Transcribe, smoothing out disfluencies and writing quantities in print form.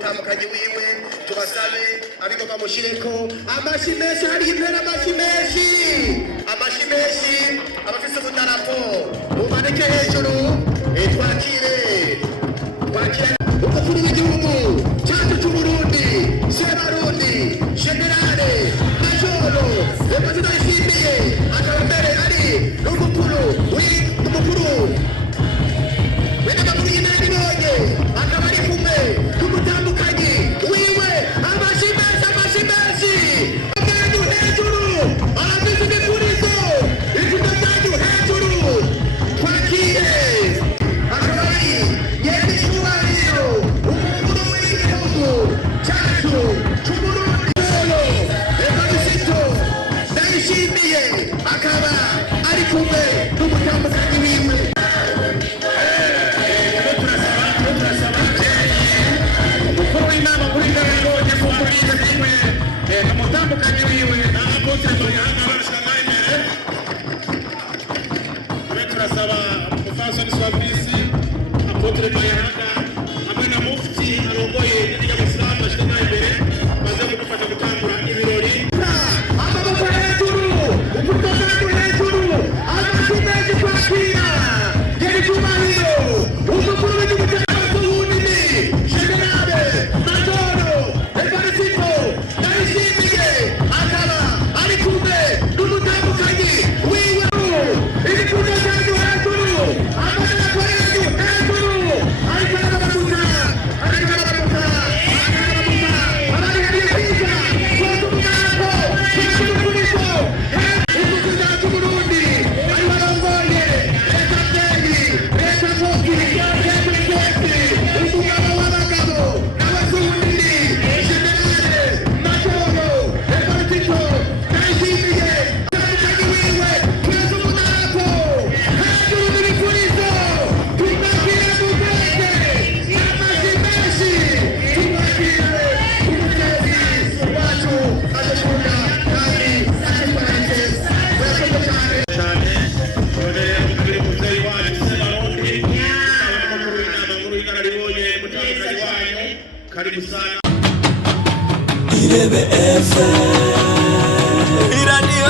Mutandukanye wiwe tubasabe ariko bamushireko amashimeshi hari impera amashimeshi abafise ubudarapo mumanike hejuru twakire umukuru w'igihugu cyacu c'Uburundi Sebarundi Generale Majoro Epatito Ndayishimiye akaba mbere ari n'umukuru wene makuru y'inararibonye akaba ari kumwe n'umutandukanye wiwe amashimeshi abantu hejuru arafise imikurizo ivuga byanyu hejuru twakire akaba ari yende cyubahiro umukuru w'igihugu cyacu c'Uburundi Epatito Ndayishimiye akaba ari kumwe n'umutandukanye wiwe Namutandukanye wiwe Apotre Mayanga barashana imbere turasaba umufasoni Swavisi Apotre Mayanga hamwe na mufti arongoye n'Islamu bashana imbere baze kudufasha gutangura ibirori amaboko hejuru umutandukanye hejuru amashimeshi kwakira yeri cyubahiro umukuru w'igihugu cy'Uburundi Generale Majoro Epatito Ndayishimiye akaba ari kumwe n'umutandukanye wiwe ibikuta byanyu hejuru amadarapo yanyu hejuru ariko arababuka abari hariya kwiga koza umudarapo koza umukurizo igihugu cyacu Burundi ari barongoye leta mbyeyi leta nkozi leta twese umugabo w'abagabo n'abarundi Generale Majoro Epatito Ndayishimiye umutandukanye wiwe koza umudarapo hejuru n'ibikurizo tubakire mutete amashimeshi tubakire umutezi wacu adakunda kandi atitwaritse murakoze cyane none umubiri muteye wacu Sebarundi n'umukuru w'inama nkuru y'inararibonye mutandukanye wanyu karibu sana Irebe FM